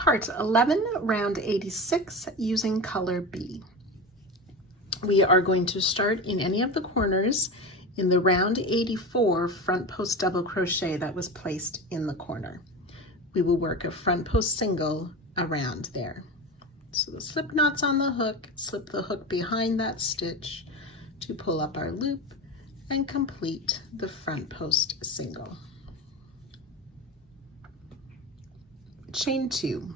Part 11, round 86, using color B. We are going to start in any of the corners in the round 84 front post double crochet that was placed in the corner. We will work a front post single around there. So the slip knot's on the hook, slip the hook behind that stitch to pull up our loop and complete the front post single. Chain 2.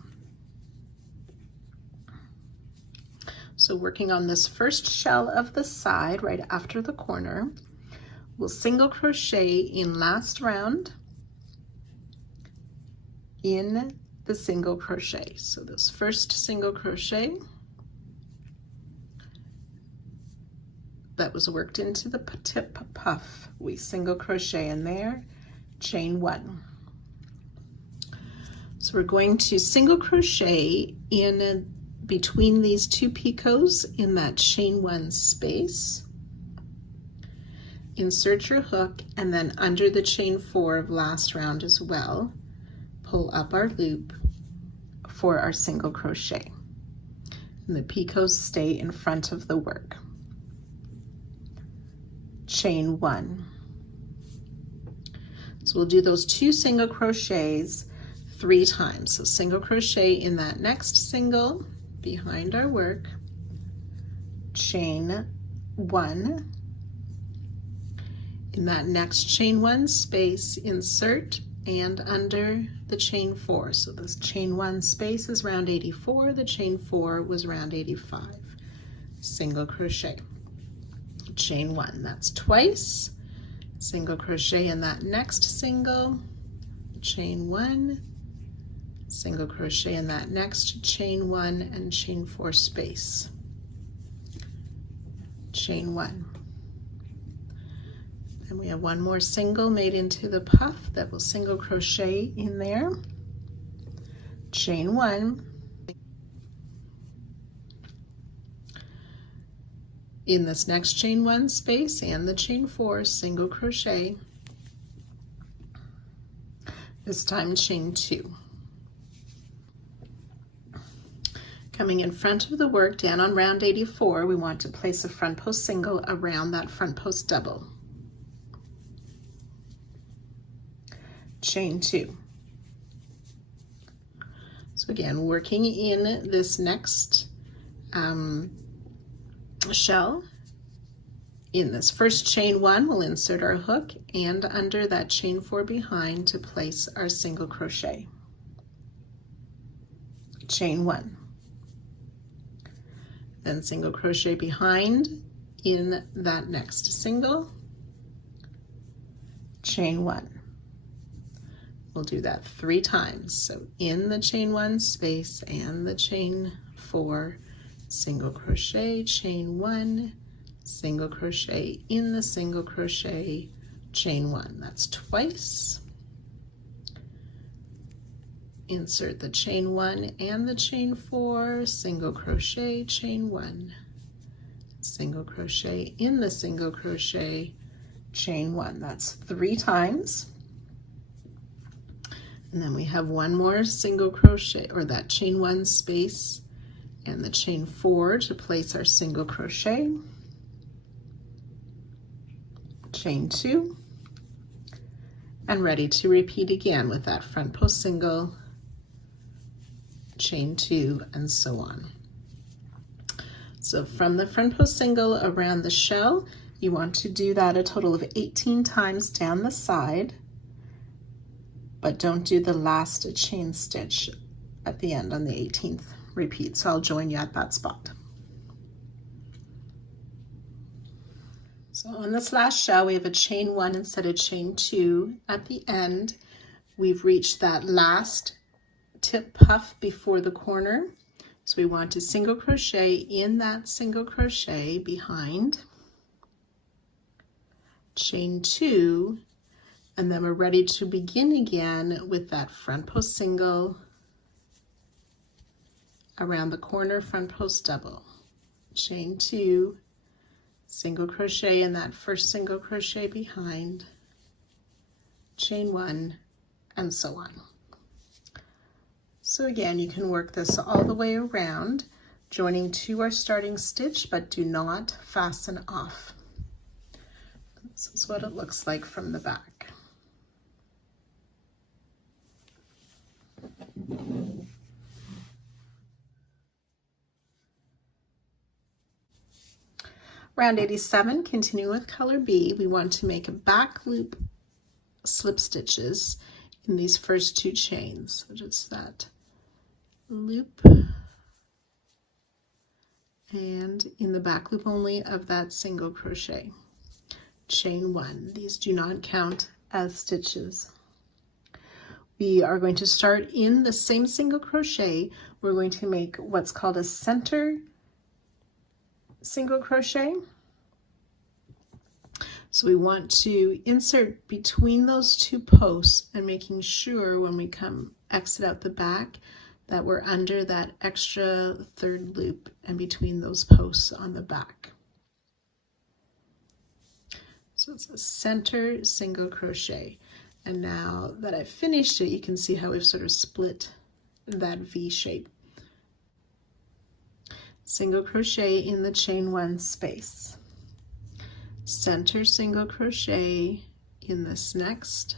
So working on this first shell of the side right after the corner, we'll single crochet in last round in the single crochet. So this first single crochet that was worked into the tip puff, we single crochet in there, chain 1. So we're going to single crochet in between these two picots in that chain 1 space. Insert your hook and then under the chain 4 of last round as well, pull up our loop for our single crochet. And the picots stay in front of the work. Chain 1. So we'll do those 2 single crochets 3 times. So single crochet in that next single behind our work, chain 1. In that next chain 1 space, insert and under the chain 4. So this chain 1 space is round 84, the chain 4 was round 85. Single crochet, chain 1, that's twice. Single crochet in that next single, chain 1, single crochet in that next chain 1 and chain 4 space, chain 1. And we have one more single made into the puff that will single crochet in there, chain 1. In this next chain 1 space and the chain 4, single crochet. This time chain 2. Coming in front of the work down on round 84, we want to place a front post single around that front post double. Chain 2. So again, working in this next shell, in this first chain 1, we'll insert our hook and under that chain 4 behind to place our single crochet. Chain 1. Then single crochet behind in that next single, chain 1. We'll do that 3 times. So in the chain 1 space and the chain 4, single crochet, chain 1, single crochet in the single crochet, chain 1. That's twice. Insert the chain 1 and the chain 4, single crochet, chain 1, single crochet in the single crochet, chain 1. That's 3 times. And then we have one more single crochet, or that chain 1 space and the chain 4 to place our single crochet, chain 2, and ready to repeat again with that front post single, chain 2, and so on. So from the front post single around the shell, you want to do that a total of 18 times down the side, but don't do the last chain stitch at the end on the 18th repeat. So I'll join you at that spot. So on this last shell, we have a chain 1 instead of chain 2. At the end, we've reached that last tip puff before the corner. So we want to single crochet in that single crochet behind, chain 2, and then we're ready to begin again with that front post single around the corner front post double, chain 2, single crochet in that first single crochet behind, chain 1, and so on. So again, you can work this all the way around, joining to our starting stitch, but do not fasten off. This is what it looks like from the back. Round 87, continue with color B. We want to make a back loop slip stitches in these first 2 chains. So just that loop and in the back loop only of that single crochet. Chain 1. These do not count as stitches. We are going to start in the same single crochet. We're going to make what's called a center single crochet. So we want to insert between those 2 posts and making sure when we exit out the back that we're under that extra 3rd loop and between those posts on the back. So it's a center single crochet. And now that I've finished it, you can see how we've sort of split that V shape. Single crochet in the chain 1 space, center single crochet in this next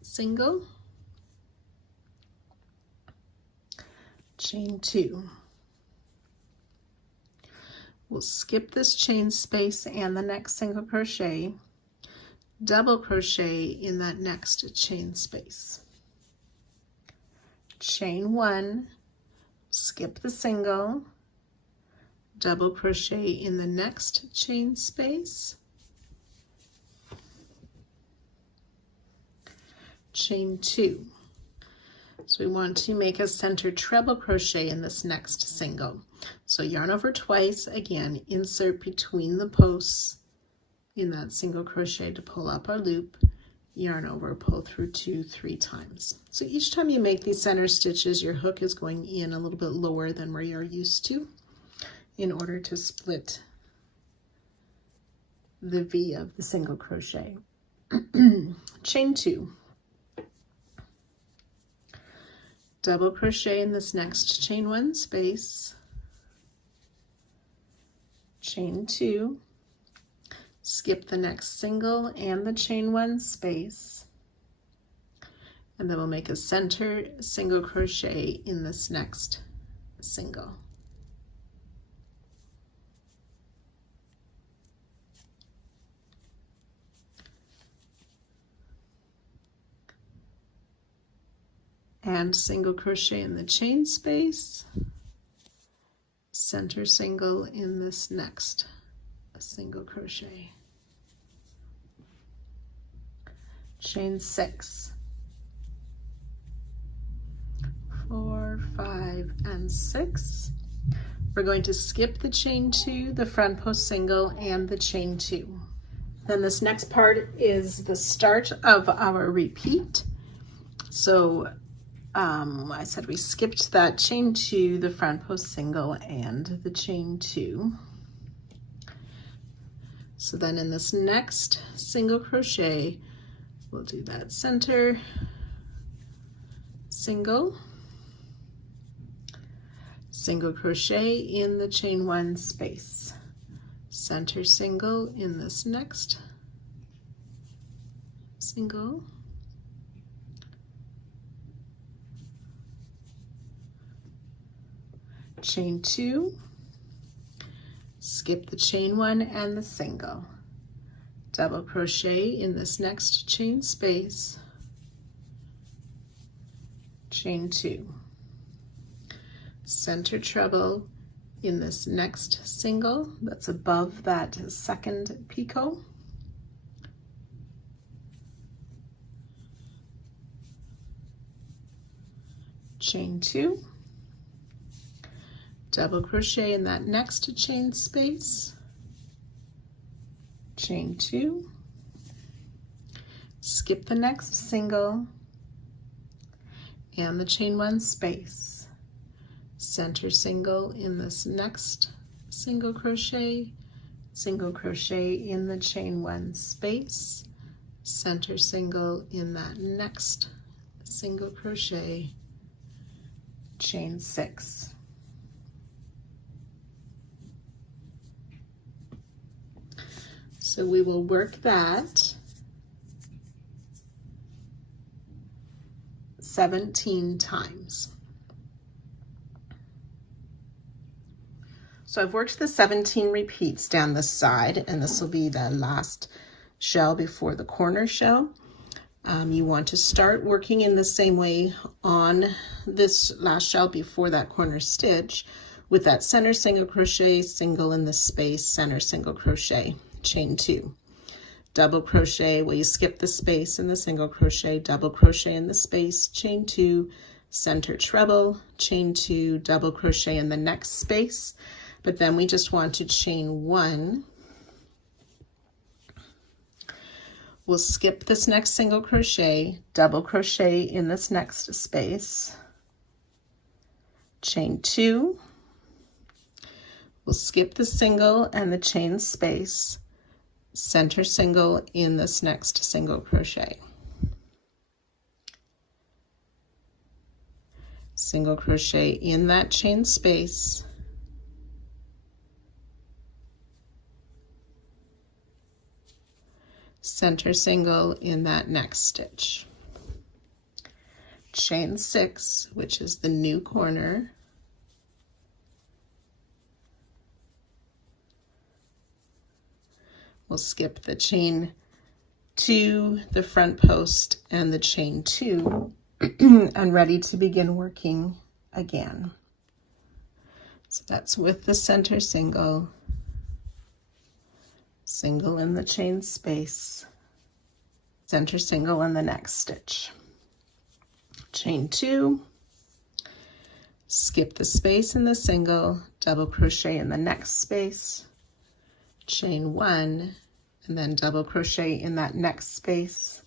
single, chain 2. We'll skip this chain space and the next single crochet, double crochet in that next chain space, chain 1, skip the single, double crochet in the next chain space, chain 2. So we want to make a center treble crochet in this next single. So yarn over twice, again, insert between the posts in that single crochet to pull up our loop, yarn over, pull through 2, 3 times. So each time you make these center stitches, your hook is going in a little bit lower than where you're used to in order to split the V of the single crochet. Chain 2. Double crochet in this next chain 1 space, chain 2, skip the next single and the chain 1 space, and then we'll make a center single crochet in this next single. And single crochet in the chain space, center single in this next single crochet, chain 6, 4, 5, and 6. We're going to skip the chain 2, the front post single, and the chain 2. Then this next part is the start of our repeat. So I said we skipped that chain 2, the front post single, and the chain 2. So then in this next single crochet, we'll do that center single, single crochet in the chain 1 space, center single in this next single, chain 2, skip the chain 1 and the single, double crochet in this next chain space, chain 2, center treble in this next single that's above that second picot, chain 2, double crochet in that next chain space, chain 2, skip the next single and the chain 1 space, center single in this next single crochet in the chain 1 space, center single in that next single crochet, chain 6. So we will work that 17 times. So I've worked the 17 repeats down the side, and this will be the last shell before the corner shell. You want to start working in the same way on this last shell before that corner stitch with that center single crochet, single in the space, center single crochet, chain 2. Double crochet, well, you skip the space in the single crochet, double crochet in the space, chain 2, center treble, chain 2, double crochet in the next space, but then we just want to chain 1. We'll skip this next single crochet, double crochet in this next space, chain 2. We'll skip the single and the chain space, center single in this next single crochet. Single crochet in that chain space, center single in that next stitch. Chain 6, which is the new corner. We'll skip the chain 2, the front post, and the chain 2, and ready to begin working again. So that's with the center single, single in the chain space, center single in the next stitch. Chain 2, skip the space in the single, double crochet in the next space, chain 1, and then double crochet in that next space,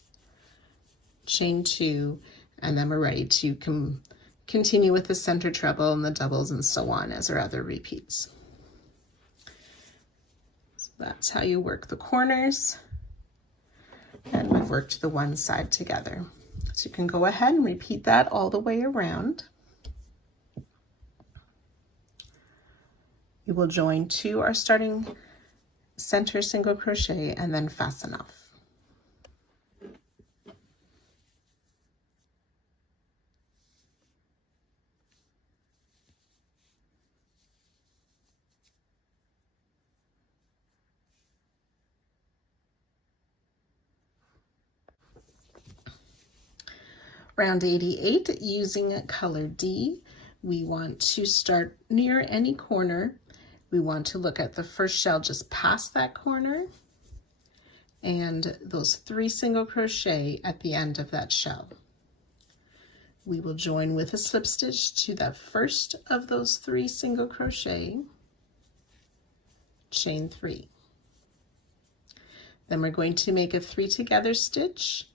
chain 2, and then we're ready to continue with the center treble and the doubles and so on as our other repeats. So that's how you work the corners, and we've worked the one side together. So you can go ahead and repeat that all the way around. You will join to our starting center single crochet and then fasten off. Round 88, using color D, we want to start near any corner. We want to look at the first shell just past that corner and those 3 single crochet at the end of that shell. We will join with a slip stitch to that first of those 3 single crochet, chain 3. Then we're going to make a 3 together stitch.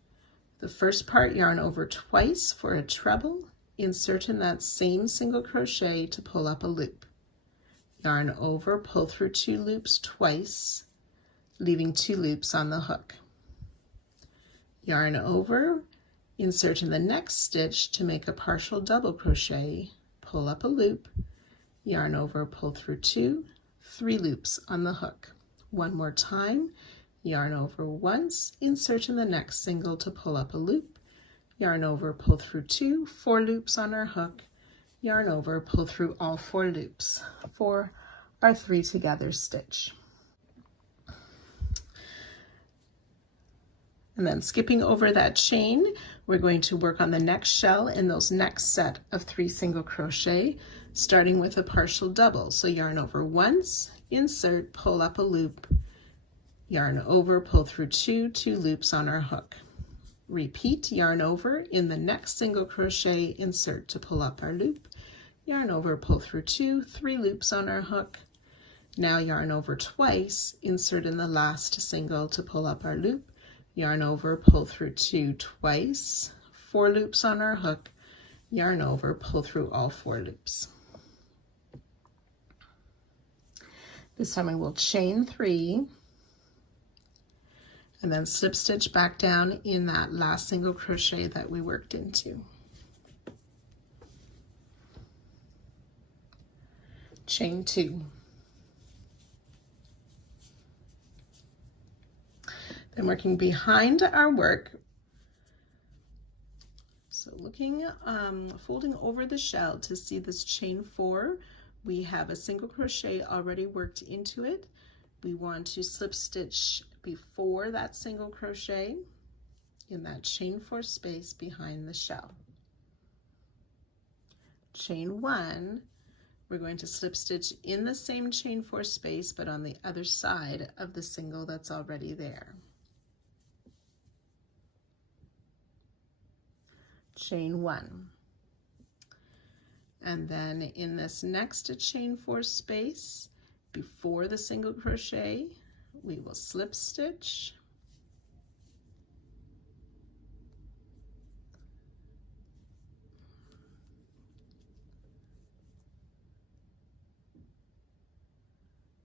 The first part, yarn over twice for a treble, insert in that same single crochet to pull up a loop. Yarn over, pull through 2 loops twice, leaving 2 loops on the hook. Yarn over, insert in the next stitch to make a partial double crochet, pull up a loop, yarn over, pull through 2, 3 loops on the hook. One more time, yarn over once, insert in the next single to pull up a loop, yarn over, pull through 2, 4 loops on our hook, yarn over, pull through all 4 loops for our 3 together stitch. And then skipping over that chain, we're going to work on the next shell in those next set of 3 single crochet, starting with a partial double. So yarn over once, insert, pull up a loop, yarn over, pull through 2 loops on our hook. Repeat, yarn over, in the next single crochet, insert to pull up our loop, yarn over, pull through 2, 3 loops on our hook. Now yarn over twice, insert in the last single to pull up our loop, yarn over, pull through 2 twice, 4 loops on our hook, yarn over, pull through all 4 loops. This time I will chain 3, and then slip stitch back down in that last single crochet that we worked into. chain 2. Then working behind our work, so looking, folding over the shell to see this chain 4, we have a single crochet already worked into it. We want to slip stitch before that single crochet in that chain 4 space behind the shell. Chain 1, we're going to slip stitch in the same chain 4 space, but on the other side of the single that's already there. Chain 1. And then in this next chain 4 space, before the single crochet, we will slip stitch,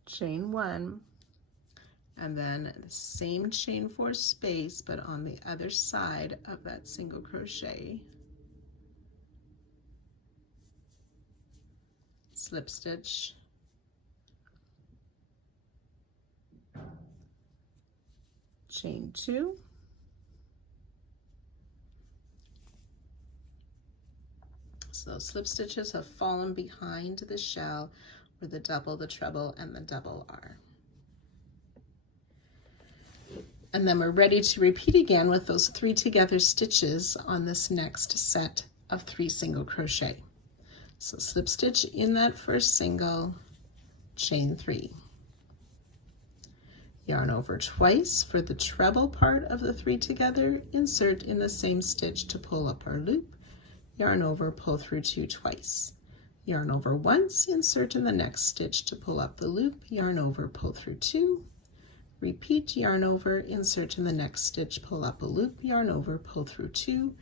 chain 1, and then the same chain 4 space, but on the other side of that single crochet, slip stitch, chain 2, so those slip stitches have fallen behind the shell where the double, the treble, and the double are. And then we're ready to repeat again with those 3 together stitches on this next set of 3 single crochet. So slip stitch in that first single, chain 3. Yarn over twice for the treble part of the 3 together, insert in the same stitch to pull up our loop, yarn over, pull through 2 twice. Yarn over once, insert in the next stitch to pull up the loop, yarn over, pull through 2, repeat, yarn over, insert in the next stitch, pull up a loop, yarn over, pull through 2,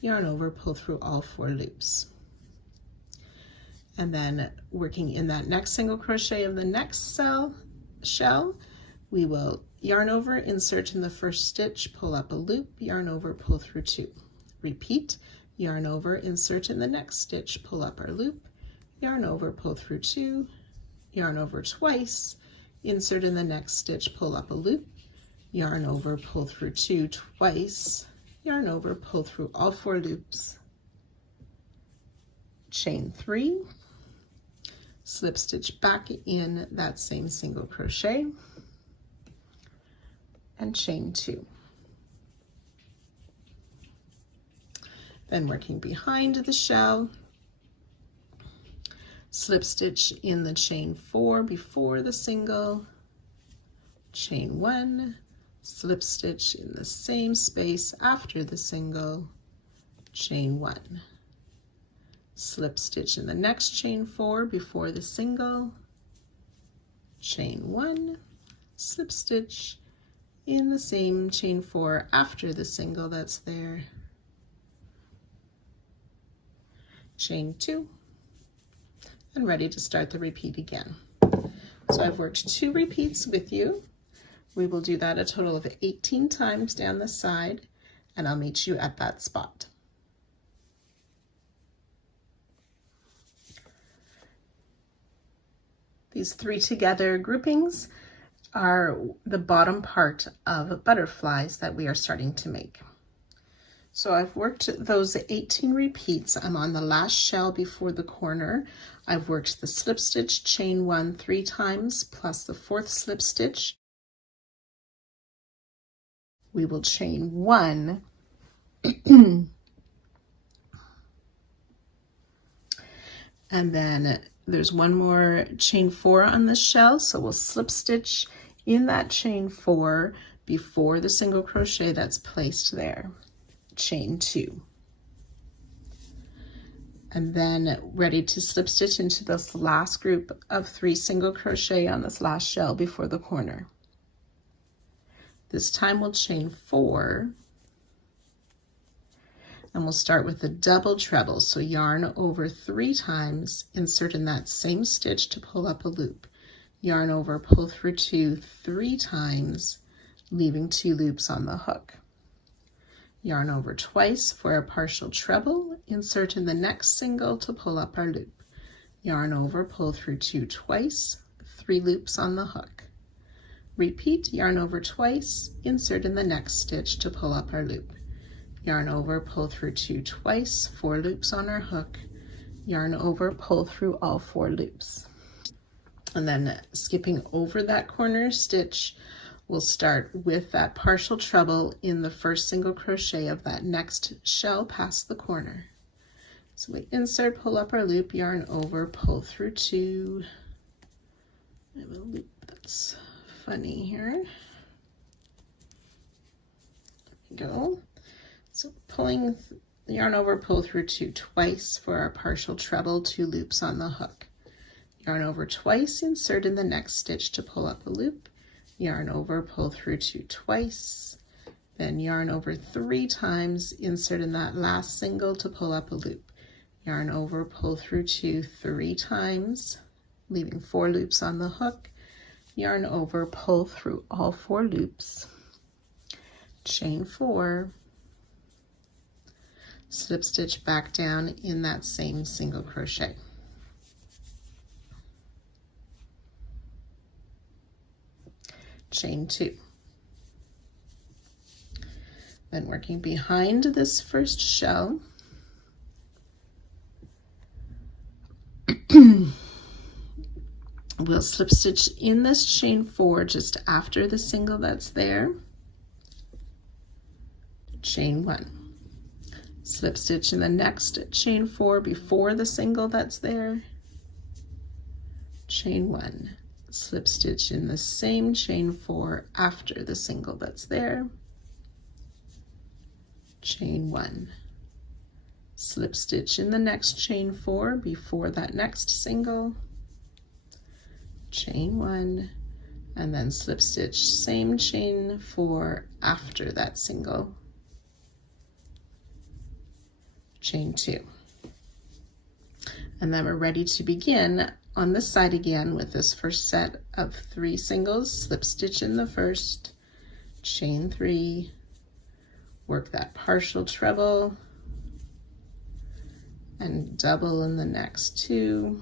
yarn over, pull through all 4 loops. And then working in that next single crochet of the next shell, we will yarn over, insert in the first stitch, pull up a loop, yarn over, pull through 2. Repeat, yarn over, insert in the next stitch, pull up our loop, yarn over, pull through 2, yarn over twice, insert in the next stitch, pull up a loop, yarn over, pull through 2 twice, yarn over, pull through all 4 loops, chain 3, slip stitch back in that same single crochet, and chain 2. Then working behind the shell, slip stitch in the chain 4 before the single, chain 1, slip stitch in the same space after the single, chain 1, slip stitch in the next chain 4 before the single, chain 1, slip stitch in the same chain 4 after the single that's there, chain 2, and ready to start the repeat again. So I've worked 2 repeats with you. We will do that a total of 18 times down the side, and I'll meet you at that spot. These 3 together groupings are the bottom part of butterflies that we are starting to make. So I've worked those 18 repeats. I'm on the last shell before the corner. I've worked the slip stitch, chain 1 3 times, plus the 4th slip stitch. We will chain 1, and then there's one more chain 4 on the shell, so we'll slip stitch in that chain 4 before the single crochet that's placed there, chain 2, and then ready to slip stitch into this last group of 3 single crochet on this last shell before the corner. This time we'll chain 4, and we'll start with a double treble, so yarn over 3 times, insert in that same stitch to pull up a loop, yarn over, pull through 2 3 times, leaving 2 loops on the hook. Yarn over twice for a partial treble, insert in the next single to pull up our loop, yarn over, pull through 2 twice, 3 loops on the hook. Repeat, yarn over twice, insert in the next stitch to pull up our loop. Yarn over, pull through 2 twice, 4 loops on our hook, yarn over, pull through all 4 loops. And then skipping over that corner stitch, we'll start with that partial treble in the first single crochet of that next shell past the corner. So we insert, pull up our loop, yarn over, pull through 2. I have a loop that's funny here. There we go. So pulling the yarn over, pull through 2 twice for our partial treble, 2 loops on the hook. Yarn over twice, insert in the next stitch to pull up a loop. Yarn over, pull through 2 twice, then yarn over 3 times, insert in that last single to pull up a loop. Yarn over, pull through 2 3 times, leaving 4 loops on the hook. Yarn over, pull through all 4 loops, chain 4, slip stitch back down in that same single crochet. Chain 2. Then working behind this first shell, we'll slip stitch in this chain 4 just after the single that's there, chain 1, slip stitch in the next chain 4 before the single that's there, chain 1, slip stitch in the same chain 4 after the single that's there, chain 1, slip stitch in the next chain 4 before that next single, chain 1, and then slip stitch same chain 4 after that single, chain 2. And then we're ready to begin on this side again with this first set of 3 singles, slip stitch in the first, chain 3, work that partial treble, and double in the next 2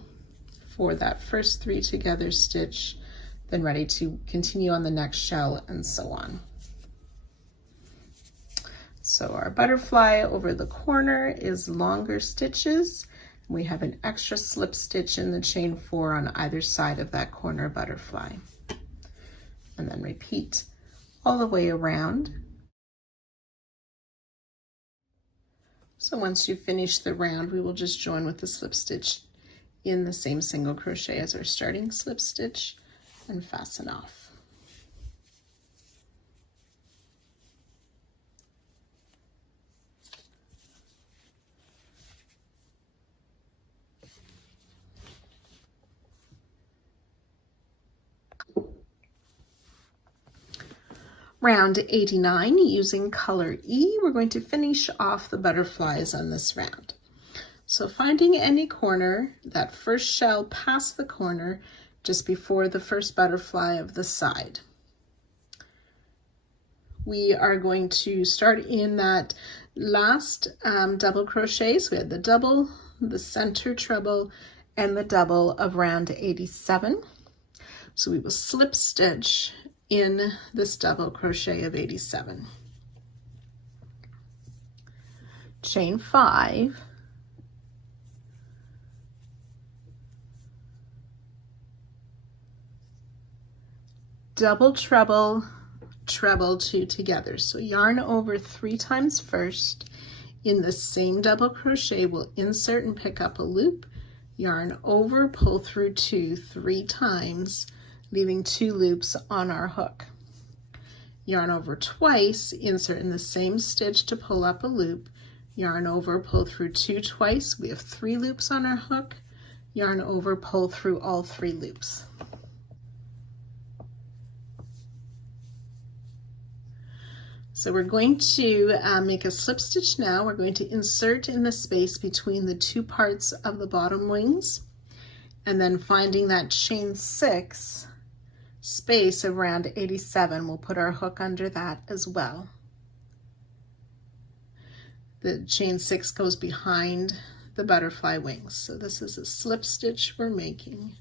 for that first 3 together stitch, then ready to continue on the next shell and so on. So our butterfly over the corner is longer stitches. We have an extra slip stitch in the chain 4 on either side of that corner butterfly. And then repeat all the way around. So once you finish the round, we will just join with the slip stitch in the same single crochet as our starting slip stitch and fasten off. Round 89, using color E, we're going to finish off the butterflies on this round. So finding any corner, that first shell past the corner, just before the first butterfly of the side. We are going to start in that last double crochet. So we had the double, the center treble, and the double of round 87. So we will slip stitch in this double crochet of 87. Chain 5, double treble, treble 2 together. So yarn over 3 times first. In the same double crochet, we'll insert and pick up a loop, yarn over, pull through 2 3 times, leaving 2 loops on our hook. Yarn over twice, insert in the same stitch to pull up a loop, yarn over, pull through 2 twice. We have 3 loops on our hook, yarn over, pull through all 3 loops. So we're going to make a slip stitch now. We're going to insert in the space between the 2 parts of the bottom wings, and then finding that chain 6 space of round 87, we'll put our hook under that as well. The chain 6 goes behind the butterfly wings. So this is a slip stitch we're making.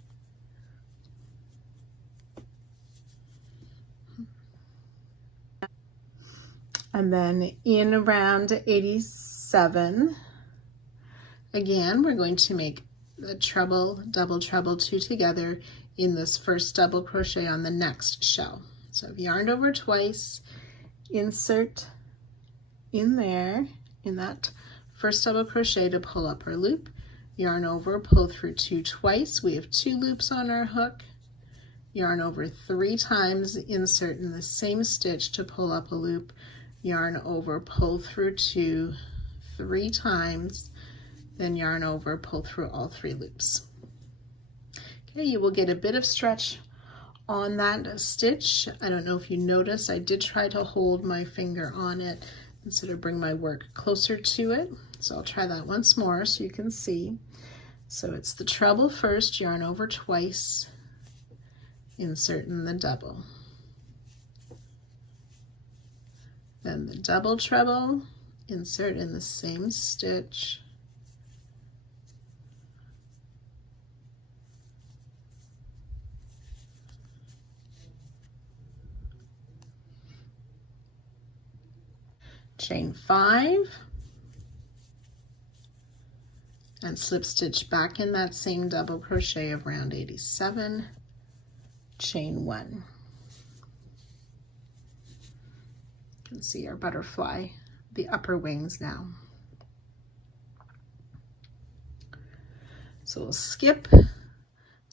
And then in round 87, again, we're going to make the treble, double treble, 2 together in this first double crochet on the next shell. So I've yarned over twice, insert in there, in that first double crochet to pull up our loop, yarn over, pull through 2 twice. We have 2 loops on our hook, yarn over 3 times, insert in the same stitch to pull up a loop, yarn over, pull through 2, 3 times, then yarn over, pull through all 3 loops. Okay, you will get a bit of stretch on that stitch. I don't know if you noticed, I did try to hold my finger on it instead of bring my work closer to it. So I'll try that once more so you can see. So it's the treble first, yarn over twice, insert in the double. Then the double treble, insert in the same stitch. Chain 5 and slip stitch back in that same double crochet of round 87, chain 1. You can see our butterfly, the upper wings now. So we'll skip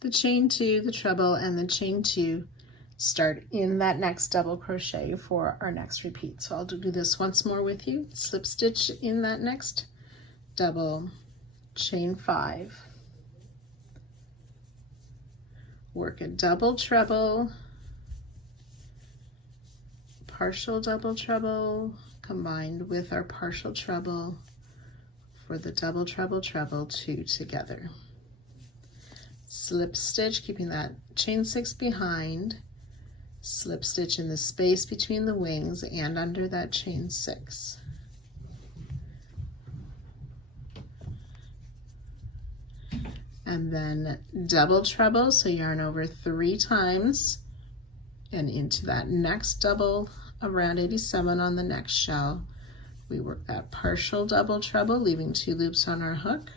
the chain 2, the treble, and the chain 2, start in that next double crochet for our next repeat. So I'll do this once more with you. Slip stitch in that next double, chain 5, work a double treble, partial double treble combined with our partial treble for the double treble treble 2 together. Slip stitch, keeping that chain 6 behind, slip stitch in the space between the wings and under that chain 6. And then double treble, so yarn over 3 times and into that next double around 87 on the next shell. We work that partial double treble, leaving 2 loops on our hook,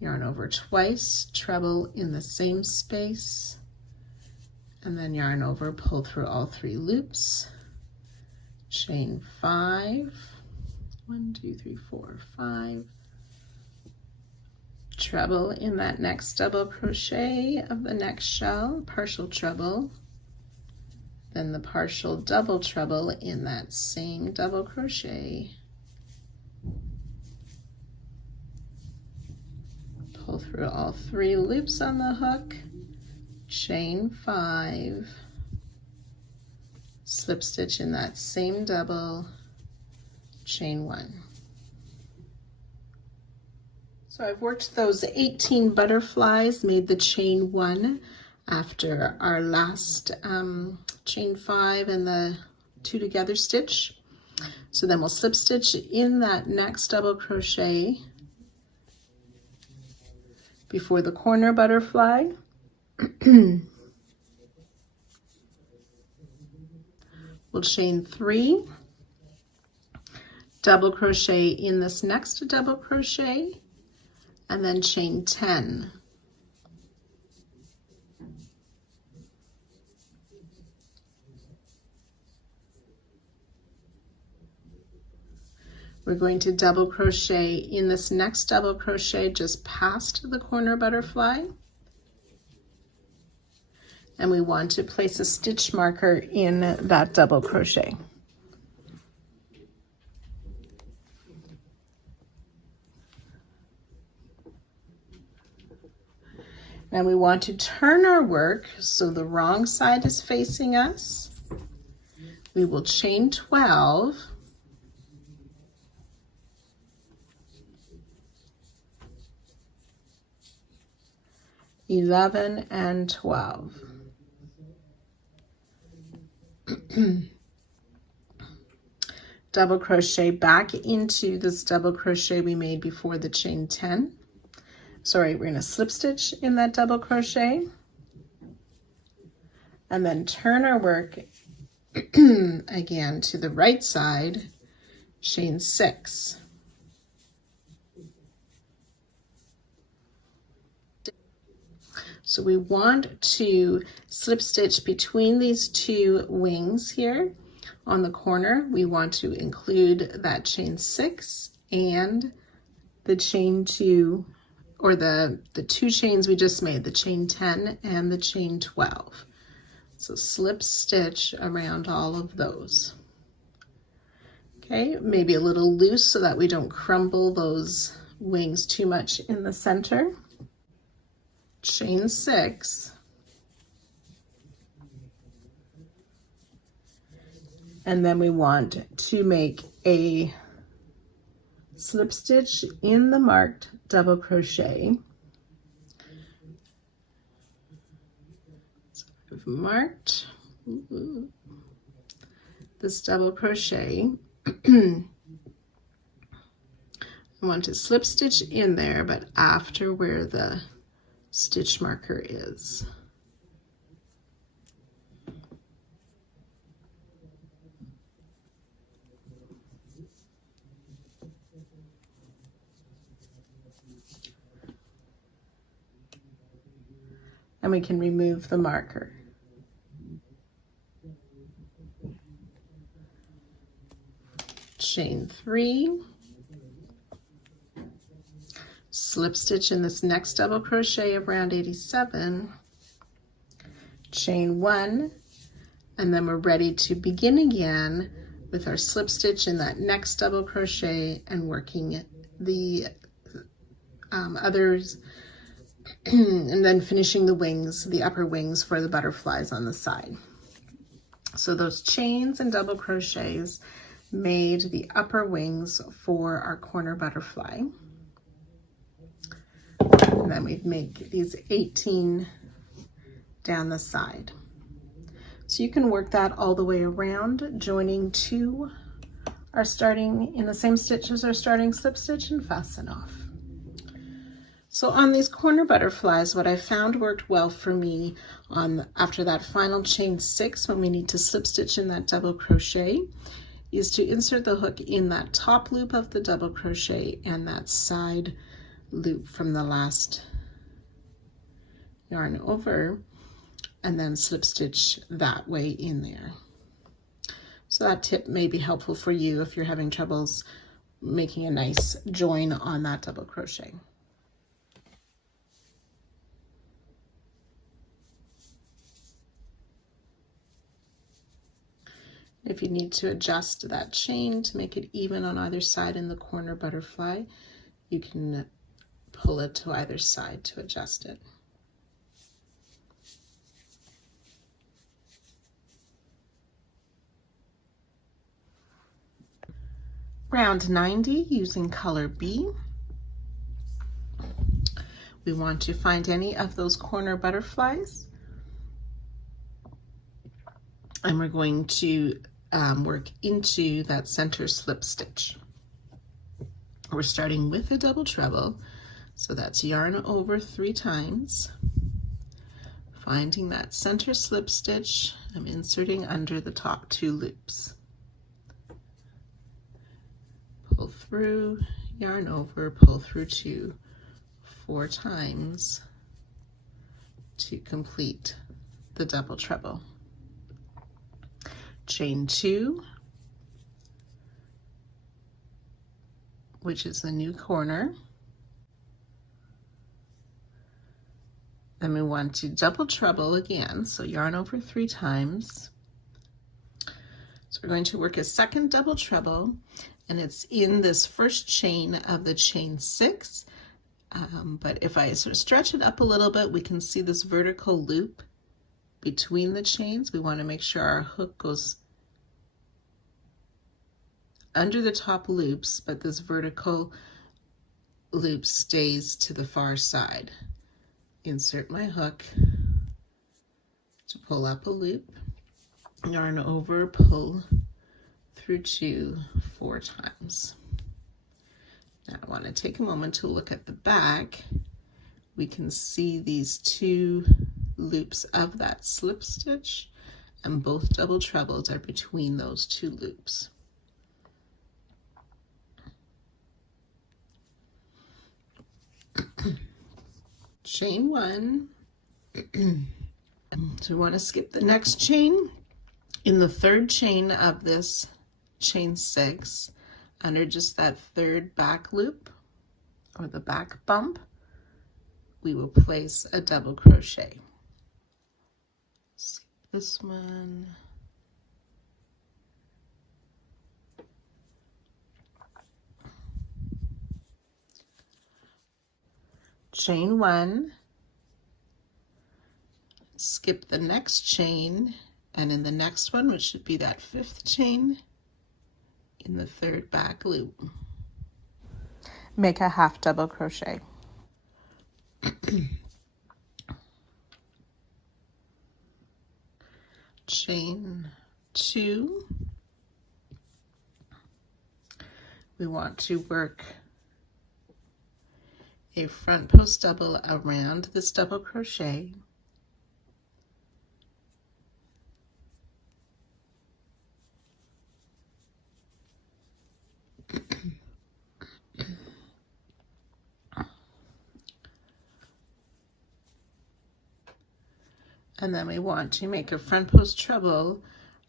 yarn over twice, treble in the same space, and then yarn over, pull through all 3 loops, chain 5, 1, 2, 3, 4, 5, treble in that next double crochet of the next shell, partial treble, then the partial double treble in that same double crochet, pull through all 3 loops on the hook, chain 5, slip stitch in that same double, chain 1. So I've worked those 18 butterflies, made the chain 1 after our last chain 5 and the 2 together stitch. So then we'll slip stitch in that next double crochet before the corner butterfly. We'll chain 3, double crochet in this next double crochet, and then chain 10. We're going to double crochet in this next double crochet just past the corner butterfly. And we want to place a stitch marker in that double crochet. Now we want to turn our work so the wrong side is facing us. We will chain 12. (11) and 12. double crochet back into this double crochet we made before the chain 10. Sorry, we're going to slip stitch in that double crochet and then turn our work again to the right side, chain 6. So we want to slip stitch between these two wings here on the corner. We want to include that chain 6 and the chain 2, or the 2 chains we just made, the chain 10 and the chain 12. So slip stitch around all of those. Okay, maybe a little loose so that we don't crumble those wings too much in the center. Chain 6. And then we want to make a slip stitch in the marked double crochet. So I've marked this double crochet. I want to slip stitch in there, but after where the stitch marker is. And we can remove the marker. Chain 3, slip stitch in this next double crochet of round 87, chain 1, and then we're ready to begin again with our slip stitch in that next double crochet and working the others and then finishing the wings, the upper wings for the butterflies on the side. So those chains and double crochets made the upper wings for our corner butterfly. And then we'd make these 18 down the side. So you can work that all the way around, joining 2 are starting in the same stitch as our starting slip stitch and fasten off. So on these corner butterflies, what I found worked well for me after that final chain 6, when we need to slip stitch in that double crochet, is to insert the hook in that top loop of the double crochet and that side loop from the last yarn over, and then slip stitch that way in there. So that tip may be helpful for you if you're having troubles making a nice join on that double crochet. If you need to adjust that chain to make it even on either side in the corner butterfly, you can pull it to either side to adjust it. Round 90 using color B. We want to find any of those corner butterflies, and we're going to work into that center slip stitch. We're starting with a double treble, so that's yarn over 3 times, finding that center slip stitch. I'm inserting under the top 2 loops, pull through, yarn over, pull through 2 4 times to complete the double treble. Chain 2, which is the new corner. Then we want to double treble again, so yarn over 3 times. So we're going to work a second double treble, and it's in this first chain of the chain 6. But if I sort of stretch it up a little bit, we can see this vertical loop between the chains. We want to make sure our hook goes under the top loops, but this vertical loop stays to the far side. Insert my hook to pull up a loop, yarn over, pull through 2 4 times. Now I want to take a moment to look at the back. We can see these 2 loops of that slip stitch, and both double trebles are between those 2 loops. Chain 1. So we want to skip the next chain. In the 3rd chain of this chain 6, under just that 3rd back loop or the back bump, we will place a double crochet. Skip this one. Chain 1, skip the next chain, and in the next one, which should be that 5th chain, in the 3rd back loop, make a half double crochet. Chain 2, we want to work a front post double around this double crochet, and then we want to make a front post treble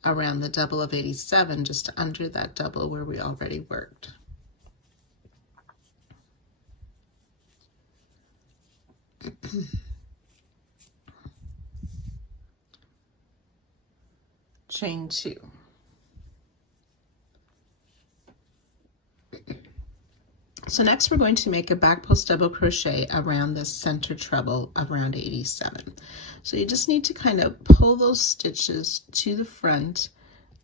around the double of 87, just under that double where we already worked. Chain 2. So next we're going to make a back post double crochet around this center treble around 87. So you just need to kind of pull those stitches to the front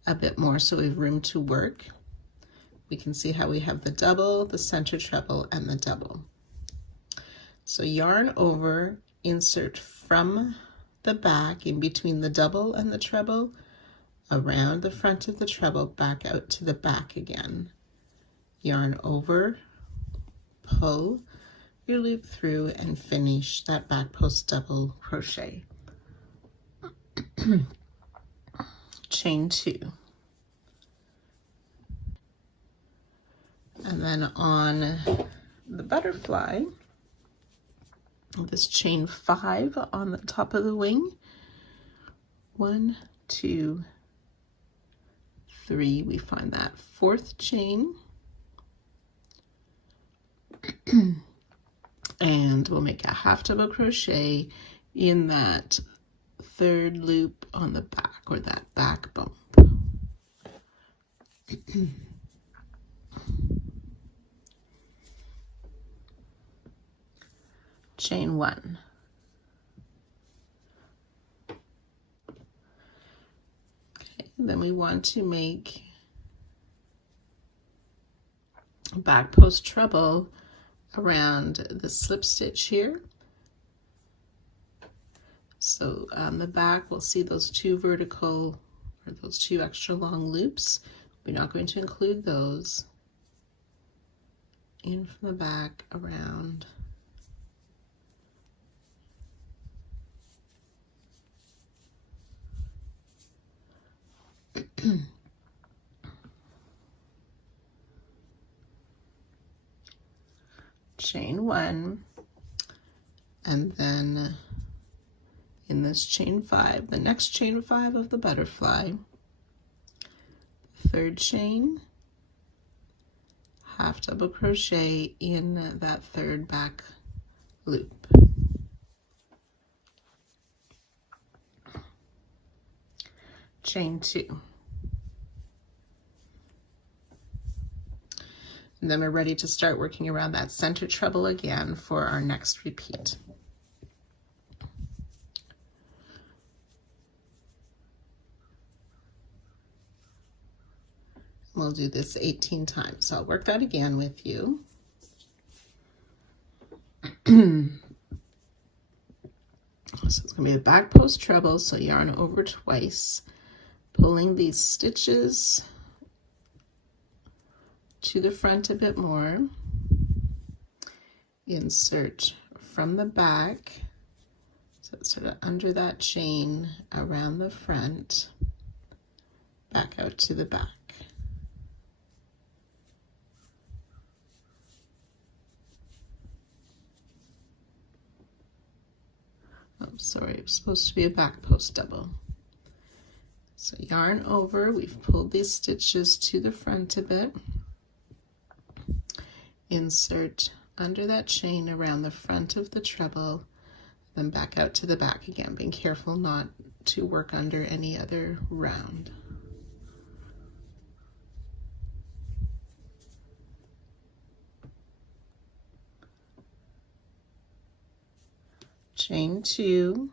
a bit more so we have room to work. We can see how we have the double, the center treble, and the double. So yarn over, insert from the back in between the double and the treble, around the front of the treble, back out to the back again. Yarn over, pull your loop through, and finish that back post double crochet. Chain 2. And then on the butterfly, this chain 5 on the top of the wing, 1 2 3, we find that 4th chain, and we'll make a half double crochet in that 3rd loop on the back, or that back bump. Chain 1. Okay, then we want to make a back post treble around the slip stitch here. So on the back we'll see those 2 vertical, or those 2 extra long loops. We're not going to include those. In from the back, around. Chain 1, and then in this chain 5, the next chain 5 of the butterfly, 3rd chain, half double crochet in that 3rd back loop. Chain 2. And then we're ready to start working around that center treble again for our next repeat. We'll do this 18 times. So I'll work that again with you. So it's going to be a back post treble, so yarn over twice, pulling these stitches to the front a bit more, insert from the back, so it's sort of under that chain around the front, back out to the back. Oh, sorry, it was supposed to be a back post double. So yarn over, we've pulled these stitches to the front a bit, insert under that chain around the front of the treble, then back out to the back again, being careful not to work under any other round. Chain 2.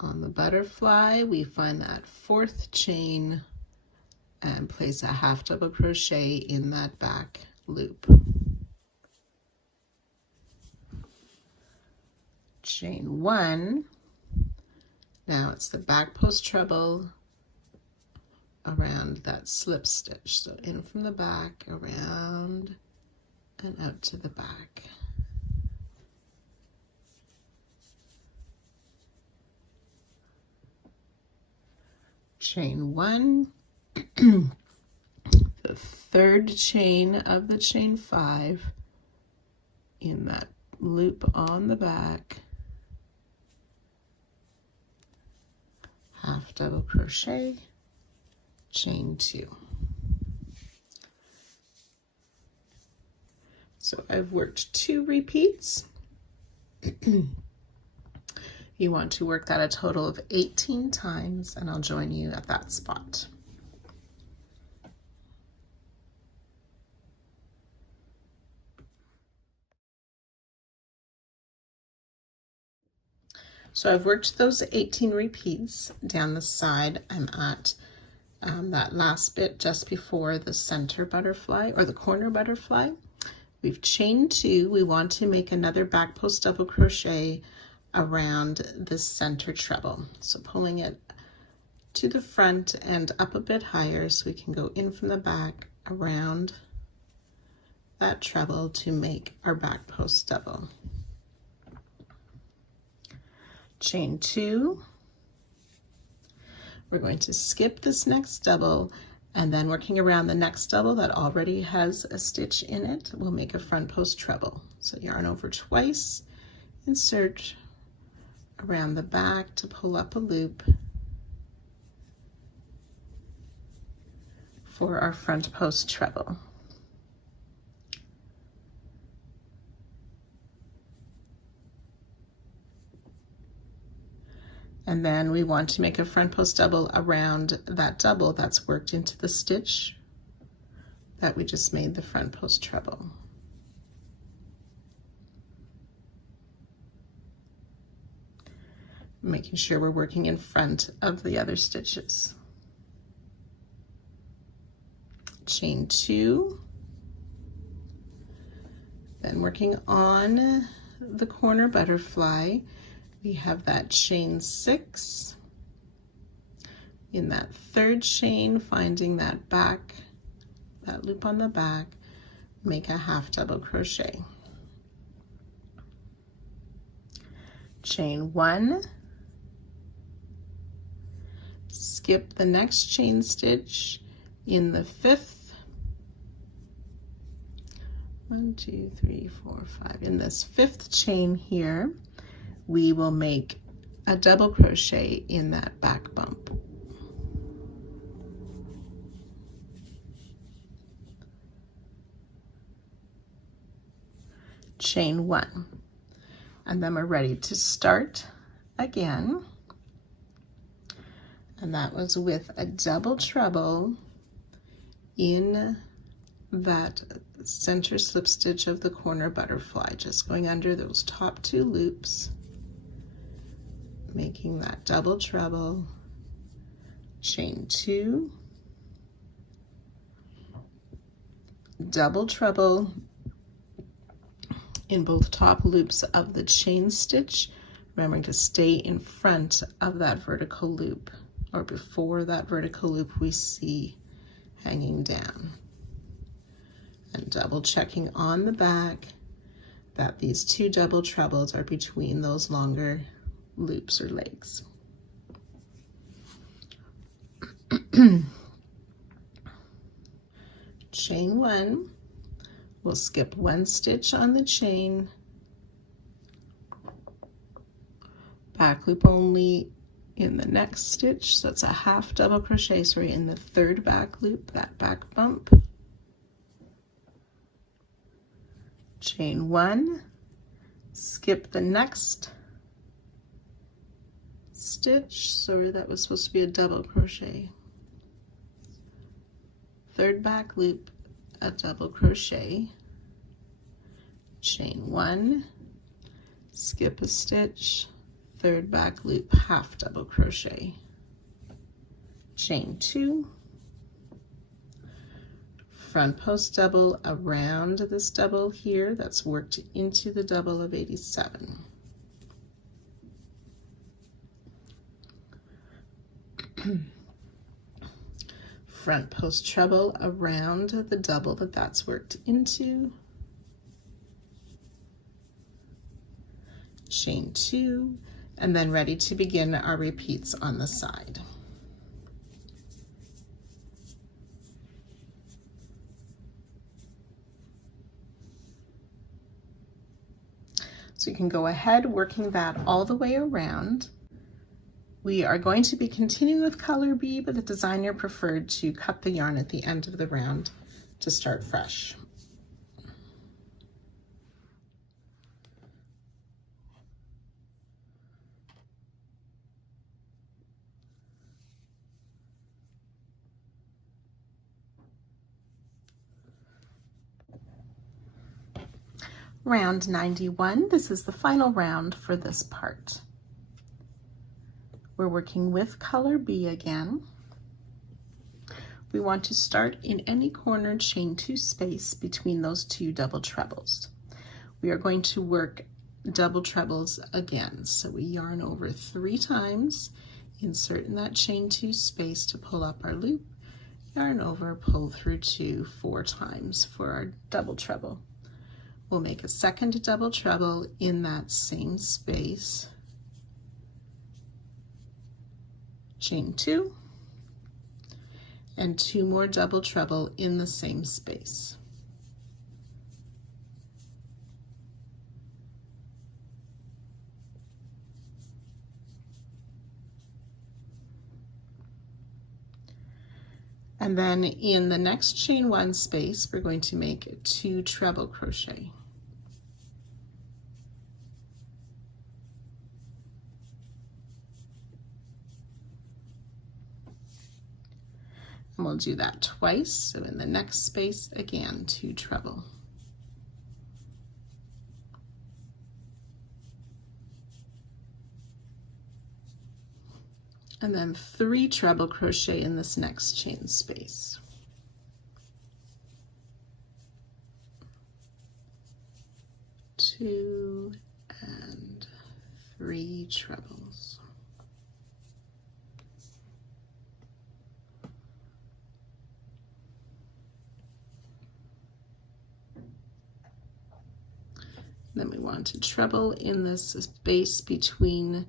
On the butterfly, we find that 4th chain and place a half double crochet in that back loop. Chain 1. Now it's the back post treble around that slip stitch. So in from the back, around, and out to the back. Chain 1, the 3rd chain of the chain 5 in that loop on the back, half double crochet, chain 2. So I've worked 2 repeats. You want to work that a total of 18 times, and I'll join you at that spot. So I've worked those 18 repeats down the side. I'm at that last bit just before the center butterfly or the corner butterfly. We've chained 2. We want to make another back post double crochet around the center treble. So pulling it to the front and up a bit higher so we can go in from the back around that treble to make our back post double. Chain 2. We're going to skip this next double, and then working around the next double that already has a stitch in it, we'll make a front post treble. So yarn over twice, insert around the back to pull up a loop for our front post treble. And then we want to make a front post double around that double that's worked into the stitch that we just made the front post treble. Making sure we're working in front of the other stitches. Chain 2, then working on the corner butterfly, we have that chain 6. In that 3rd chain, finding that back, that loop on the back, make a half double crochet. Chain 1, skip the next chain stitch in the 5th, 1, 2, 3, 4, 5. In this 5th chain here, we will make a double crochet in that back bump. Chain 1, and then we're ready to start again. And that was with a double treble in that center slip stitch of the corner butterfly, just going under those top 2 loops, making that double treble, chain 2, double treble in both top loops of the chain stitch, remembering to stay in front of that vertical loop or before that vertical loop we see hanging down. double checking on the back that these 2 double trebles are between those longer loops or legs. Chain 1, we'll skip 1 stitch on the chain, back loop only in the next stitch, so that's a half double crochet, sorry, in the 3rd back loop, that back bump. Chain 1, skip the next stitch, sorry, that was supposed to be a double crochet. 3rd back loop, a double crochet, chain 1, skip a stitch, 3rd back loop, half double crochet, chain 2, front post double around this double here that's worked into the double of 87. Front post treble around the double that's worked into, chain 2, and then ready to begin our repeats on the side. So you can go ahead working that all the way around. We are going to be continuing with color B, but the designer preferred to cut the yarn at the end of the round to start fresh. Round 91, this is the final round for this part. We're working with color B again. We want to start in any corner, chain 2 space between those 2 double trebles. We are going to work double trebles again. So we yarn over 3 times, insert in that chain 2 space to pull up our loop, yarn over, pull through 2 4 times for our double treble. We'll make a second double treble in that same space, chain 2, and 2 more double treble in the same space. And then in the next chain 1 space, we're going to make 2 treble crochet. And we'll do that twice, so in the next space, again, 2 treble. And then 3 treble crochet in this next chain space. 2 and 3 trebles. Then we want to treble in this space between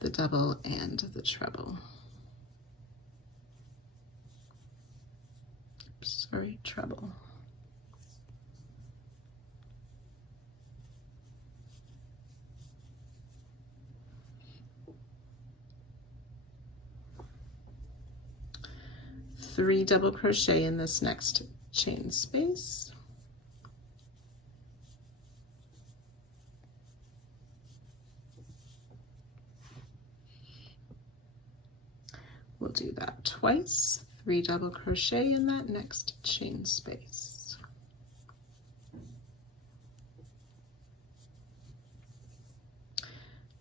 the double and the treble. Oops, sorry, treble. Three double crochet in this next chain space. We'll do that twice, 3 double crochet in that next chain space.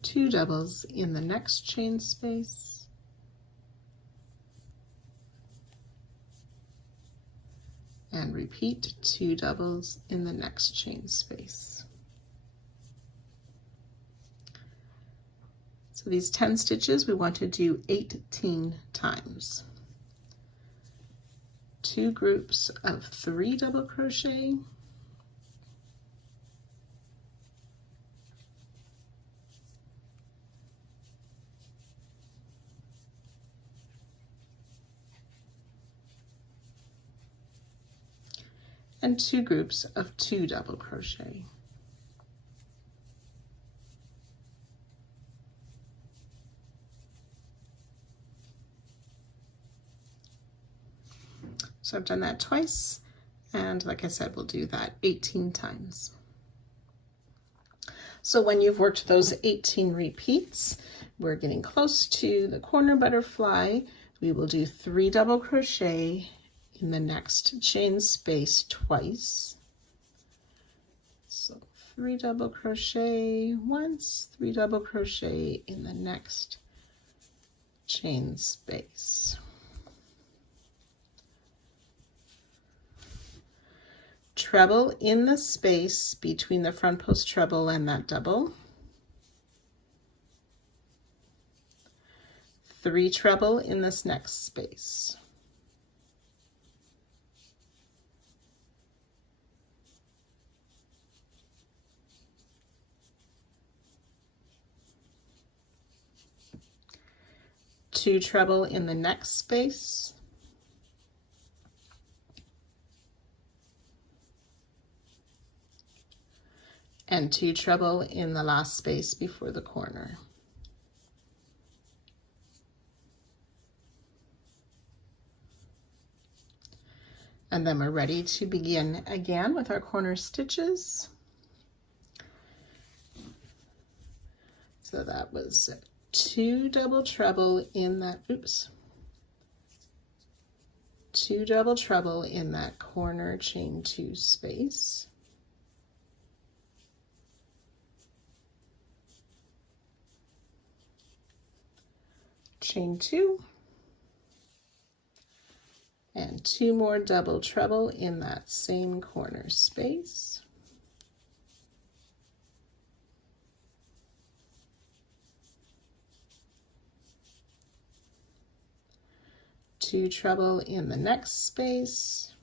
Two doubles in the next chain space. And repeat 2 doubles in the next chain space. So these 10 stitches we want to do 18 times. 2 groups of 3 double crochet, and 2 groups of 2 double crochet. So I've done that twice, and like I said, we'll do that 18 times. So when you've worked those 18 repeats, we're getting close to the corner butterfly. We will do 3 double crochet in the next chain space twice. So 3 double crochet once, 3 double crochet in the next chain space. Treble in the space between the front post treble and that double. 3 treble in this next space. Two treble in the next space. And 2 treble in the last space before the corner. And then we're ready to begin again with our corner stitches. So that was 2 double treble in that, 2 double treble in that corner chain 2 space. Chain 2, and 2 more double treble in that same corner space. Two treble in the next space.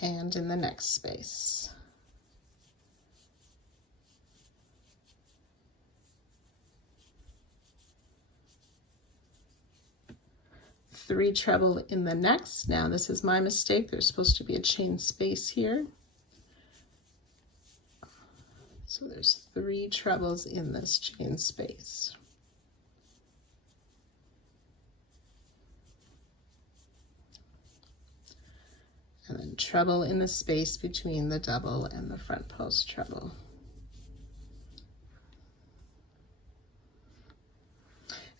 And in the next space. 3 treble in the next. Now this is my mistake. There's supposed to be a chain space here. So there's 3 trebles in this chain space. And then treble in the space between the double and the front post treble.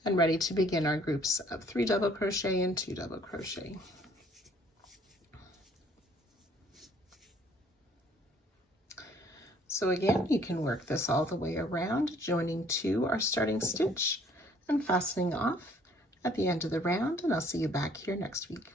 And ready to begin our groups of 3 double crochet and 2 double crochet. So again, you can work this all the way around, joining 2 our starting stitch and fastening off at the end of the round, and I'll see you back here next week.